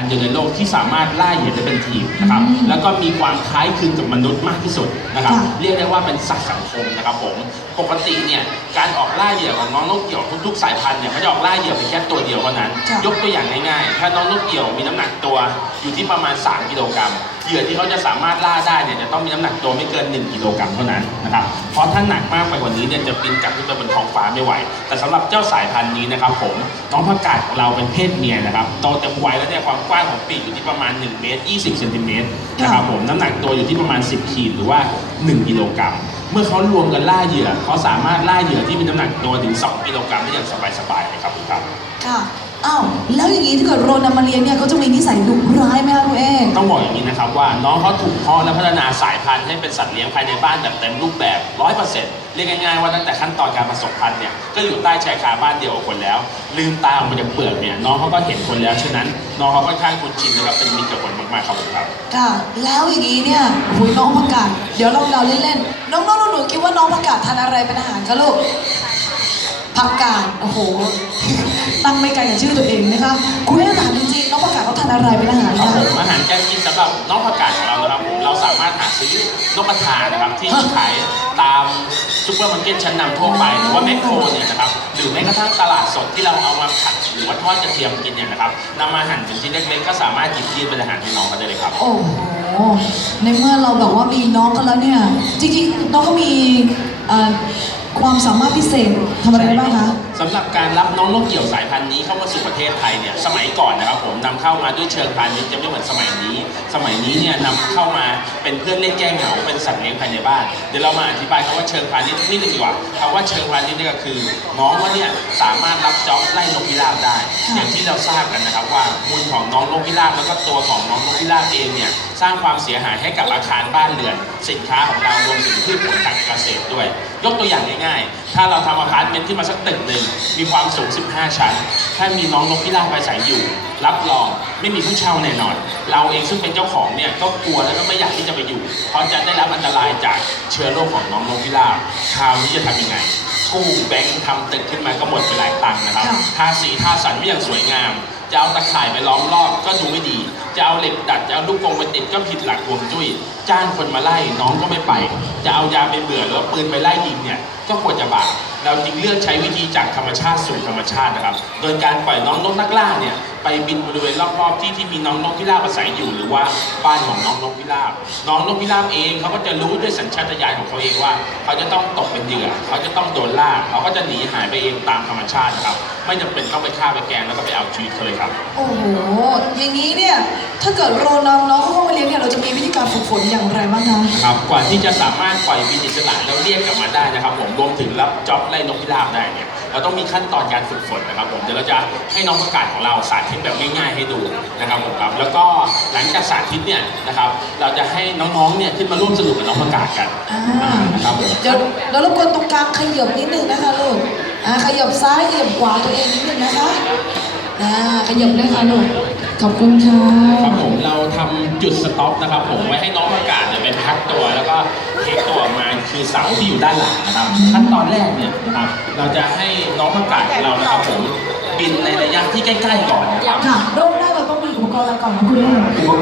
พันธุ์เดียวในโลกที่สามารถล่าเหยื่อได้เป็นทีมนะครับอืมแล้วก็มีความคล้ายคลึงกับมนุษย์มากที่สุดนะครับค่ะเรียกได้ว่าเป็นสัตว์สังคมนะครับผมปกติเนี่ยการออกล่าเหยื่อของน้องนกเกี่ยวทุกๆสายพันธุ์เนี่ยเขาจะออกล่าเหยื่อเพียงแค่ตัวเดียวเท่านั้นค่ะยกตัวอย่างง่ายๆ ถ้าน้องนกเกี่ยวมีน้ำหนักตัวอยู่ที่ประมาณ 3 กิโลกรัม เหยื่อที่เขาจะสามารถล่าได้เนี่ยจะต้องมีน้ำหนักตัวไม่เกิน 1 กิโลกรัมเท่านั้นนะครับ เพราะถ้าหนักมากไปกว่านี้เนี่ยจะบินกลับขึ้นไปบนท้องฟ้าไม่ไหว แต่สำหรับเจ้าสายพันธุ์นี้นะครับผมน้องผักกาดของเราเป็นเพศเมียนะครับโตเต็มวัยแล้วเนี่ยความกว้างของปีกอยู่ที่ประมาณ1เมตร20เซนติเมตรนะครับผมน้ำหนักตัวอยู่ที่ประมาณ 10 ขีดหรือว่า 1 กิโลกรัมเมื่อเขารวมกันล่าเหยื่อเขาสามารถล่าเหยื่อที่มีน้ำหนักตัวถึง 2 กิโลกรัมได้อย่างสบายๆเลยครับคุณครับค่ะ อ้าวแล้วอย่างนี้ถ้าเกิดโรนำมาเลี้ยงเนี่ยเขาจะมีนิสัยดุร้ายไหมคะคุณเอต้องบอกอย่างนี้นะครับว่าน้องเขาถูกเพาะและพัฒนาสายพันธุ์ให้เป็นสัตว์เลี้ยงภายในบ้านแบบเต็มรูปแบบ100%เรียกง่ายๆว่าตั้งแต่ขั้นตอนการผสมพันธุ์เนี่ยก็อยู่ใต้ชายคาบ้านเดียวกับคนแล้ว ลืมตาออกมาจากเปลือกเนี่ยน้องเขาก็เห็นคนแล้วฉะนั้นน้องเขาค่อนข้างคุ้นชินแล้วก็เป็นมิตรกับคนมากๆครับผมครับ ค่ะ แล้วอย่างนี้เนี่ยหุยน้องผักกาดเดี๋ยวเราเราเล่นๆน้องๆหนูๆคิดว่าน้องผักกาดทานอะไรเป็นอาหารคะลูก ผักกาดโอ้โห ตั้งไม่ไกลกับชื่อตัวเองนะคะคุณแม่ถามจริงๆน้องผักกาดเขาทานอะไรเป็นอาหารครับคะ ผมอาหารการกินสำหรับน้องผักกาดของเรานะครับผมเราสามารถหาซื้อนกกระทานะครับที่ขายตามซุปเปอร์มาร์เก็ตชั้นนำทั่วไปหรือว่าแมคโครเนี่ยนะครับหรือแม้กระทั่งตลาดสดที่เราเอามาผัดหรือว่าทอดกระเทียมกินเนี่ยนะครับนำมาหั่นเป็นชิ้นเล็กๆก็สามารถหยิบยื่นเป็นอาหารให้น้องเขาได้เลยครับ โอ้โห ในเมื่อเราแบบว่ามีน้องกันแล้วเนี่ย จริงๆ น้องก็มีเอ่อ ความสามารถพิเศษทำอะไรได้บ้างคะ สำหรับการรับน้องนกเกี่ยวสายพันธุ์นี้เข้ามาสู่ประเทศไทยเนี่ยสมัยก่อนนะครับผมนำเข้ามาด้วยเชิงพาณิชย์จะไม่เหมือนสมัยนี้ สมัยนี้เนี่ยนำเข้ามาเป็นเพื่อนเล่นแก้เหงาเป็นสัตว์เลี้ยงภายในบ้านเดี๋ยวเรามาอธิบายคำว่าเชิงพาณิชย์นิดนึงดีกว่าคำว่าเชิงพาณิชย์นี่ก็คือ น้องว่าเนี่ยสามารถรับจ็อบไล่นกพิราบได้ อย่างที่เราทราบกันนะครับว่ามูลของน้องนกพิราบแล้วก็ตัวของน้องนกพิราบเองเนี่ยสร้างความเสียหายให้กับอาคารบ้านเรือน สินค้าของเรารวมถึงพืชผลทางการเกษตรด้วย ยกตัวอย่างง่ายๆ ถ้าเราทำอพาร์ตเมนต์ขึ้นมาสักตึกหนึ่งมีความสูง 15 ชั้น ถ้ามีน้องนกพิราบอาศัยอยู่ รับรองไม่มีผู้เช่าแน่นอน เราเองซึ่งเป็นเจ้าของเนี่ยก็กลัวแล้วก็ไม่อยากที่จะไปอยู่ เพราะจะได้รับอันตรายจากเชื้อโรคของน้องนกพิราบคราวนี้จะทำยังไงกู้แบงค์ทำตึกขึ้นมาก็หมดไปหลายตังค์นะครับค่ะทาสีทาสันไม่อย่างสวยงามจะเอาตะข่ายไปล้อมรอบก็ดูไม่ดี จะเอาเหล็กดัดจะเอาลูกกรงไปติดก็ผิดหลักฮวงจุ้ยจ้างคนมาไล่น้องก็ไม่ไป จะเอายาไปเบื่อแล้วปืนไปไล่ยิงเนี่ยก็ควรจะบาปเราจึงเลือกใช้วิธีจากธรรมชาติสู่ธรรมชาตินะครับ โดยการปล่อยน้องนกนักล่าเนี่ย ไปบินบริเวณรอบๆที่ที่มีน้องนกพิราบอาศัยอยู่ หรือว่าบ้านของน้องนกพิราบน้องนกพิราบเองเขาก็จะรู้ด้วยสัญชาตญาณของเขาเองว่า เขาจะต้องตกเป็นเหยื่อเขาจะต้องโดนล่าเขาก็จะหนีหายไปเองตามธรรมชาตินะครับ ไม่จำเป็นต้องไปฆ่าไปแกล้งแล้วก็ไปเอาชีวิตเขาเลยครับ โอ้โหอย่างนี้เนี่ยถ้าเกิดโรนน้องน้องเขาเข้ามาเลี้ยงเนี่ยเราจะมีวิธีการฝึกฝนอย่างไรบ้างคะครับกว่าที่จะสามารถปล่อยบินอิสระแล้วเรียกกลับมาได้นะครับ ผมรวมถึงรับจ็อบไล่นกพิราบได้เนี่ย เราต้องมีขั้นตอนการฝึกฝนนะครับผมเดี๋ยวเราจะให้น้องประกาศของเราสาธิตแบบง่ายๆให้ดูนะครับผมครับแล้วก็หลังจากสาธิตเนี่ยนะครับเราจะให้น้องๆเนี่ยขึ้นมาร่วมสนุกกับน้องประกาศกันอ่า นะครับผม เดี๋ยวเดี๋ยวรบกวนตรงกลางขยับนิดนึงนะคะลูกอ่าขยับซ้ายขยับขวาตัวเองนิดนึงนะคะอ่าขยับเลยค่ะลูกขอบคุณค่ะ ครับผมเราทำจุดสต็อปนะครับผมไว้ให้น้องประกาศเนี่ยไปพักตัวแล้วก็เท คือเสาที่อยู่ด้านหลังนะครับ ขั้นตอนแรกเนี่ยนะครับ เราจะให้น้องประกาศเรานะครับผมบินในระยะที่ใกล้ๆก่อนนะครับ ค่ะเริ่มแรกเราต้องมีอุปกรณ์อะไรก่อนนะคุณแม่